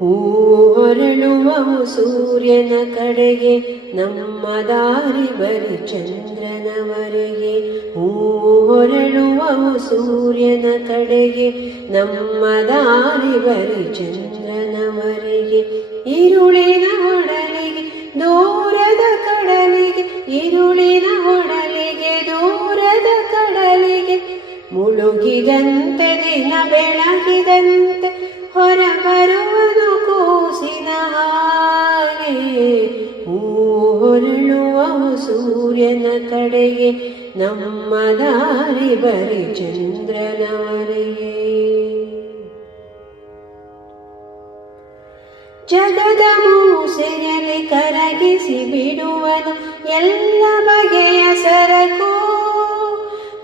ಹೂ ಹೊರಳುವವು ಸೂರ್ಯನ ಕಡೆಗೆ, ನಮ್ಮ ದಾರಿ ಬರಿ ಚಂದ್ರನವರೆಗೆ. ಹೂ ಸೂರ್ಯನ ಕಡೆಗೆ, ನಮ್ಮ ದಾರಿ ಬರಿ ಚಂದ್ರನವರೆಗೆ. ಈರುಳಿನ ಹೊಡಲಿಗೆ ದೂರದ ಕಡಲಿಗೆ ಈರುಳಿನ ಮುಳುಗಿದಂತೆ ದಿನ ಬೆಳಗಿದಂತೆ ಹೊರ ಬರುವುದು ಕೂಸಿನ ಹಾಗೆ. ಹೊರಳುವ ಸೂರ್ಯನ ಕಡೆಗೆ ನಮ್ಮ ದಾರಿ ಬರಿ ಚಂದ್ರನವರೆಗೆ ಜಗದ ಮೂಸೆಯಲ್ಲಿ ಕರಗಿಸಿ ಬಿಡುವನು ಎಲ್ಲ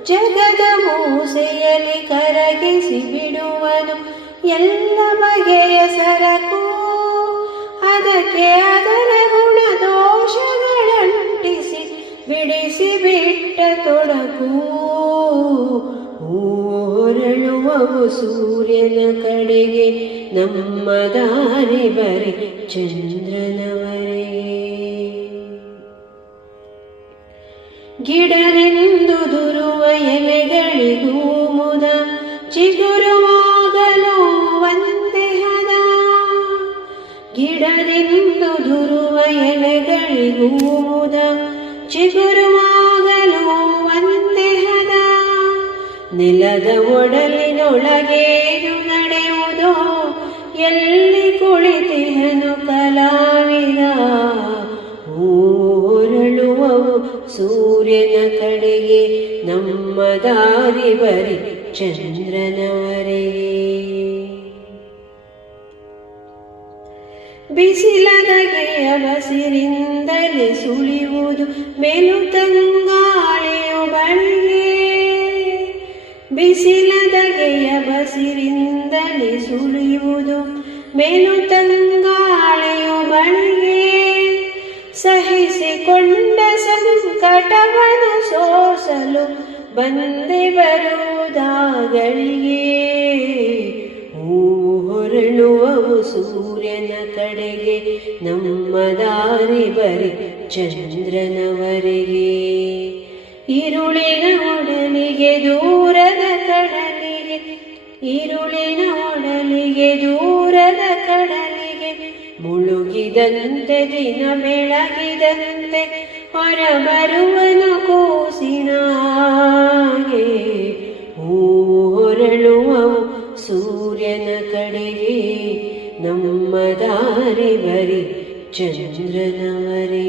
ಜಗದ ಮೂಸೆಯಲ್ಲಿ ಕರಗಿಸಿ ಬಿಡುವನು. ಎಲ್ಲ ಬಗೆಯ ಸರಕು, ಅದಕ್ಕೆ ಅದರ ಗುಣ ದೋಷಗಳಂಟಿಸಿ ಬಿಡಿಸಿ ಬಿಟ್ಟ ತೊಡಕು. ಹೊರಳುವವು ಸೂರ್ಯನ ಕಡೆಗೆ, ನಮ್ಮ ದಾರಿ ಬರೆ ಚಂದ್ರನವರೆಗೆ ಗಿಡರೆಂದು ದುರುವ ಎಲೆಗಳಿಗೂ ಮುದ ಚಿಗುರುವಾಗಲು ಒಂದೇ ಹದ. ಗಿಡರೆಂದು ದುರುವ ಎಲೆಗಳಿಗೂ ಮುದ ಚಿಗುರುವಾಗಲು ಒಂದೇ ನೆಲದ ಒಡಲಿನೊಳಗೇನು ನಡೆಯುವುದೋ, ಎಲ್ಲಿ ಕುಳಿತಿಹನು ಕಲಾವಿದ. ಕಡೆಗೆ ನಮ್ಮ ದಾರಿ ಬರಿ ಚಂದ್ರನವರೆಗೆ ಬಿಸಿಲದಗೆಯ ಬಸಿರಿಂದಲೇ ಸುಳಿಯುವುದು ಮೆಲುತಂಗಾಳೆಯು ಬಳಿಗೆ ಬಿಸಿಲದಗೆಯ ಬಸಿರಿಂದಲೇ ಸುಳಿಯುವುದು ಮೆಲುತಂಗಾಳೆಯು ಬಳಿಗೆ ಸಹಿಸಿಕೊಂಡ ಸಂಕಟವನ್ನು ಸೋಸಲು ಬಂದೆ ಬರುವುದಾಗಳಿಗೆ ಹೂವು ಹೊರಳುವವು ಸೂರ್ಯನ ಕಡೆಗೆ, ನಮ್ಮ ದಾರಿ ಬರಿ ಚಂದ್ರನವರೆಗೆ. ಇರುಳಿನ ಒಡಲಿಗೆ ದೂರದ ಕಡಲಿಗೆ, ಇರುಳಿನ ಒಡಲಿಗೆ ದೂರದ ಕಡಲಿಗೆ. ಮುಳುಗಿದಂತೆ ದಿನ ಬೆಳಗಿದಂತೆ ಹೊರಬರುವನು ಕೂಸಿನಾ हरि चन्द्रनमरे